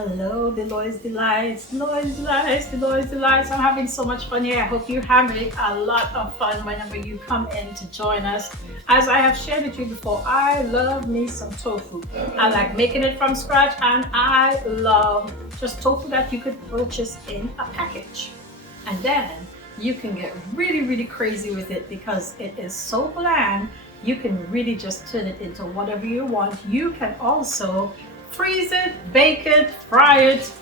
Hello, Deloitte Delights, Deloitte Delights, Deloitte Delights. I'm having so much fun here. I hope you're having a lot of fun whenever you come in to join us. As I have shared with you before, I love me some tofu. I like making it from scratch, and I love just tofu that you could purchase in a package. And then you can get really crazy with it because it is so bland. You can really just turn it into whatever you want. You can also freeze it, bake it, fry it,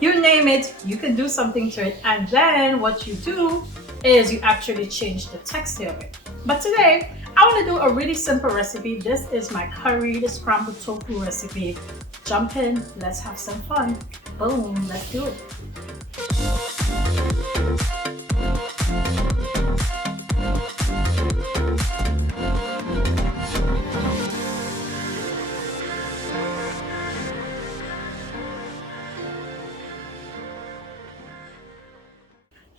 you name it, you can do something to it. And then what you do is you actually change the texture of it. But today, I want to do a really simple recipe. This is my curried scrambled tofu recipe. Jump in, let's have some fun. Boom, let's do it.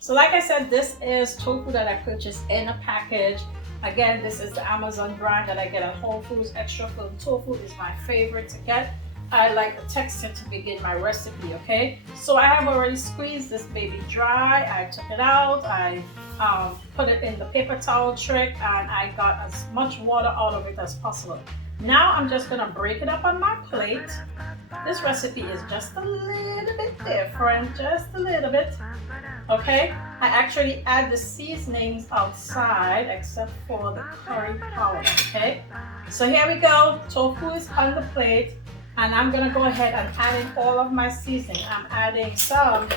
So like I said, this is tofu that I purchased in a package. Again, this is the Amazon brand that I get at Whole Foods. Extra firm tofu is my favorite to get. I like the texture to begin my recipe, okay? So I have already squeezed this baby dry. I took it out, I put it in the paper towel trick, and I got as much water out of it as possible. Now I'm just gonna break it up on my plate. This recipe is just a little bit different, just a little bit. Okay, I actually add the seasonings outside except for the curry powder, okay? So here we go, tofu is on the plate, and I'm gonna go ahead and add in all of my seasoning. I'm adding some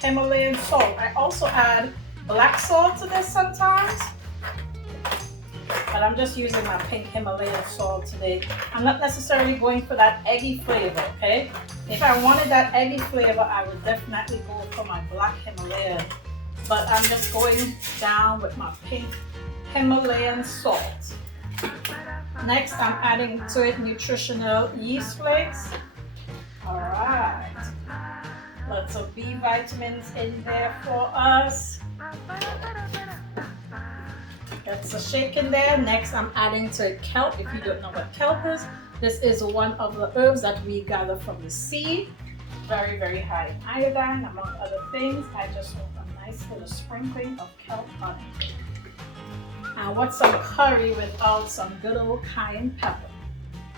Himalayan salt. I also add black salt to this sometimes, but I'm just using my pink Himalayan salt today. I'm not necessarily going for that eggy flavor, okay? If I wanted that eggy flavor, I would definitely go for my black Himalayan. But I'm just going down with my pink Himalayan salt. Next, I'm adding to it nutritional yeast flakes. All right. Lots of B vitamins in there for us. That's a shake in there. Next, I'm adding to it kelp. If you don't know what kelp is, this is one of the herbs that we gather from the sea. Very high in iodine, among other things. I just want a nice little sprinkling of kelp on it. And what's some curry without some good old cayenne pepper?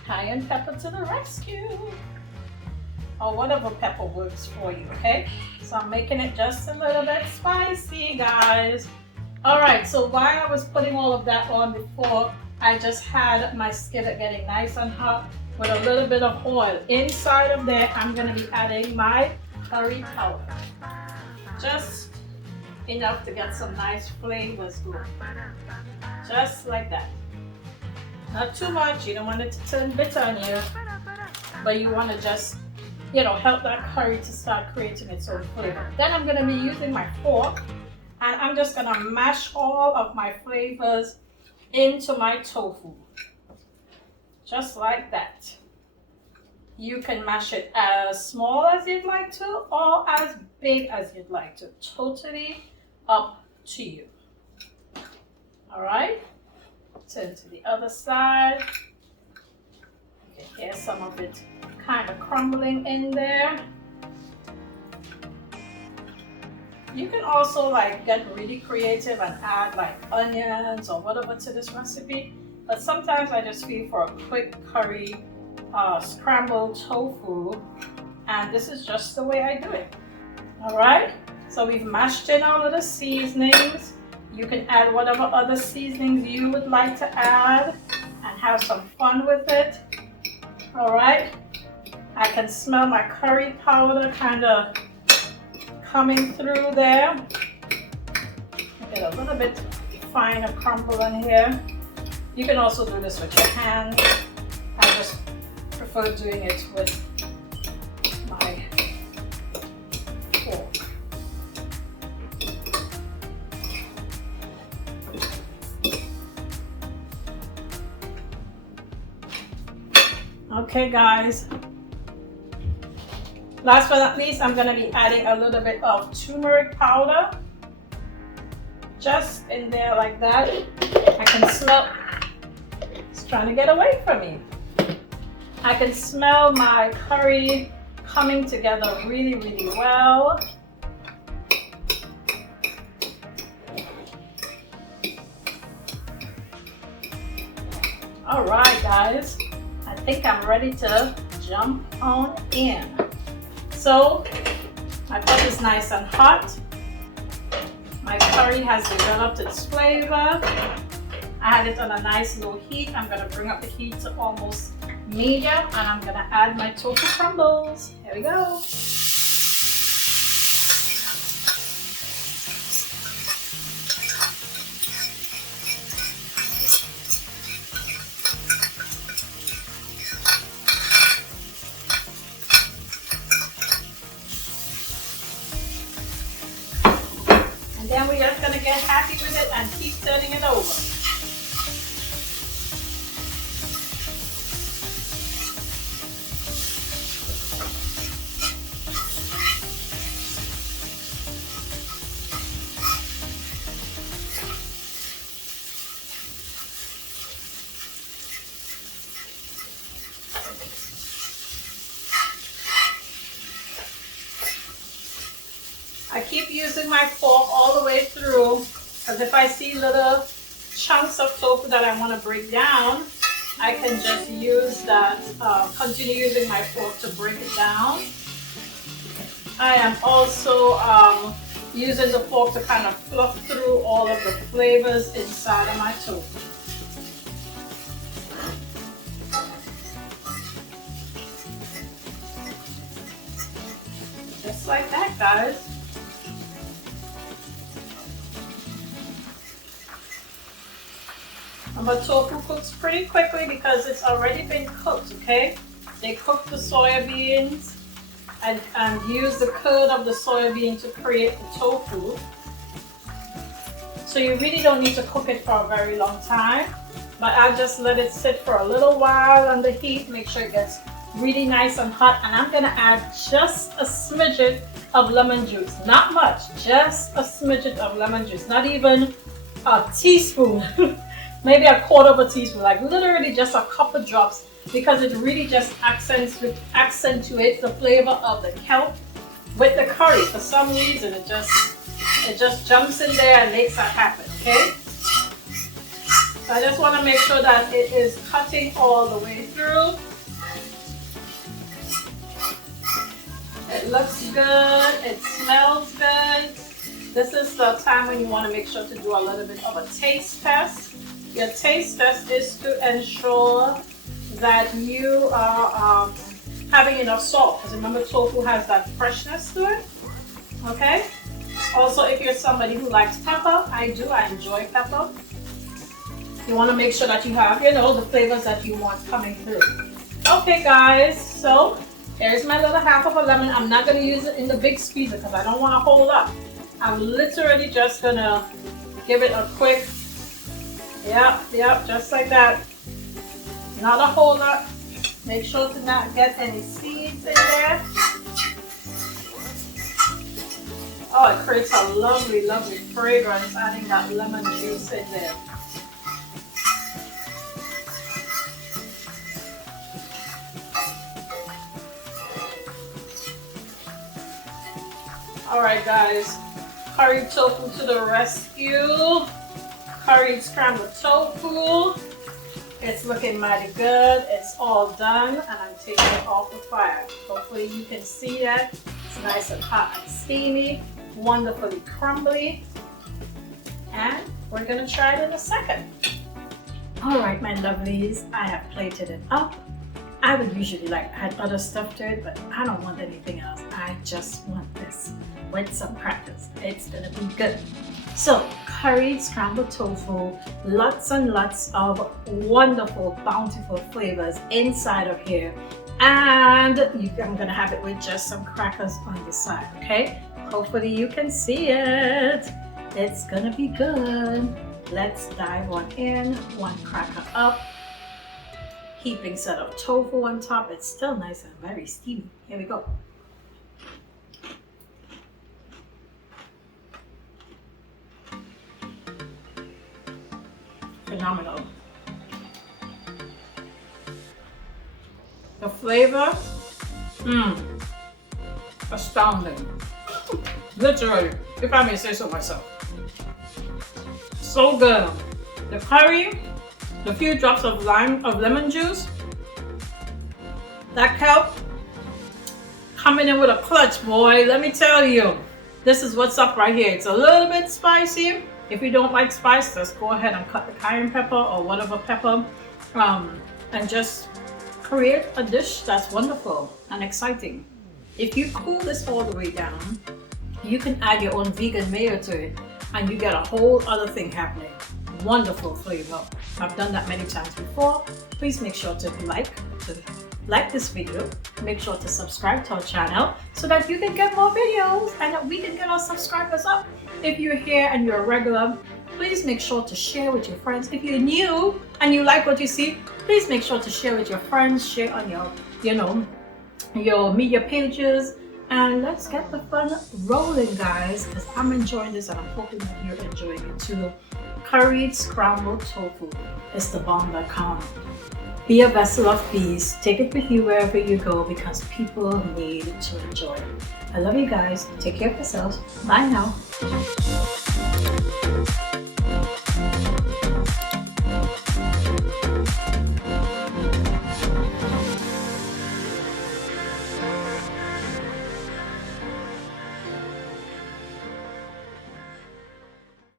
Cayenne pepper to the rescue. Or whatever pepper works for you, okay? So I'm making it just a little bit spicy, guys. Alright, so while I was putting all of that on before, I just had my skillet getting nice and hot with a little bit of oil. Inside of there, I'm going to be adding my curry powder. Just enough to get some nice flavors going. Just like that. Not too much, you don't want it to turn bitter on you, but you want to just, help that curry to start creating its own flavor. Then I'm going to be using my fork, and I'm just going to mash all of my flavors into my tofu. Just like that. You can mash it as small as you'd like to or as big as you'd like to. Totally up to you. All right. Turn to the other side. You can hear some of it kind of crumbling in there. You can also get really creative and add onions or whatever to this recipe. But sometimes I just feel for a quick curry scrambled tofu, and this is just the way I do it. All right, so we've mashed in all of the seasonings. You can add whatever other seasonings you would like to add and have some fun with it. All right, I can smell my curry powder kind of coming through there. Get a little bit finer crumble in here. You can also do this with your hands. I just prefer doing it with my fork. Okay, guys. Last but not least, I'm going to be adding a little bit of turmeric powder. Just in there like that. I can smell, it's trying to get away from me. I can smell my curry coming together really, really well. All right, guys, I think I'm ready to jump on in. So my pot is nice and hot. My curry has developed its flavor. I had it on a nice low heat. I'm gonna bring up the heat to almost medium, and I'm gonna add my tofu crumbles. Here we go. Then we're just going to get happy with it and keep turning it over. I keep using my fork all the way through, because if I see little chunks of tofu that I want to break down, I can just use that, continue using my fork to break it down. I am also using the fork to kind of fluff through all of the flavors inside of my tofu. Just like that, guys. But tofu cooks pretty quickly because it's already been cooked, okay? They cook the soybeans and use the curd of the soybean to create the tofu. So you really don't need to cook it for a very long time. But I'll just let it sit for a little while on the heat, make sure it gets really nice and hot. And I'm gonna add just a smidget of lemon juice. Not much, just a smidget of lemon juice. Not even a teaspoon. Maybe a quarter of a teaspoon, like literally just a couple drops, because it really just accentuates the flavor of the kelp with the curry. For some reason, it just jumps in there and makes that happen, okay? So I just want to make sure that it is cutting all the way through. It looks good, it smells good. This is the time when you want to make sure to do a little bit of a taste test. Your taste test is to ensure that you are having enough salt, because remember tofu has that freshness to it, okay? Also, if you're somebody who likes pepper, I do, I enjoy pepper. You want to make sure that you have, you know, the flavors that you want coming through. Okay guys, so here's my little half of a lemon. I'm not going to use it in the big squeezer because I don't want to hold up. I'm literally just going to give it a quick, yep, just like that. Not a whole lot. Make sure to not get any seeds in there. Oh, it creates a lovely, lovely fragrance adding that lemon juice in there. Alright guys, curried tofu to the rescue. Curried scrambled tofu. It's looking mighty good. It's all done and I'm taking it off the fire. Hopefully you can see that. It's nice and hot and steamy, wonderfully crumbly. And we're gonna try it in a second. Alright my lovelies, I have plated it up. I would usually like add other stuff to it, but I don't want anything else. I just want this with some crackers. It's gonna be good. So, curried scrambled tofu, lots and lots of wonderful, bountiful flavors inside of here. And I'm gonna have it with just some crackers on the side, okay? Hopefully you can see it. It's gonna be good. Let's dive one in, one cracker up. Heaping set of tofu on top. It's still nice and very steamy. Here we go. Phenomenal. The flavor, astounding. Literally, if I may say so myself. So good. The curry, the few drops of lemon juice, that kelp coming in with a clutch, boy. Let me tell you, this is what's up right here. It's a little bit spicy. If you don't like spice, just go ahead and cut the cayenne pepper or whatever pepper, and just create a dish that's wonderful and exciting. If you cool this all the way down, you can add your own vegan mayo to it and you get a whole other thing happening. Wonderful flavor. I've done that many times before. Please make sure to like this video. Make sure to subscribe to our channel so that you can get more videos and that we can get our subscribers up. If you're here and you're a regular, please make sure to share with your friends. If you're new and you like what you see, please make sure to share with your friends, share on your, your media pages, and let's get the fun rolling, guys, because I'm enjoying this and I'm hoping that you're enjoying it too. Curried scrambled tofu is the bomb.com. Be a vessel of peace. Take it with you wherever you go because people need to enjoy it. I love you guys. Take care of yourselves. Bye now.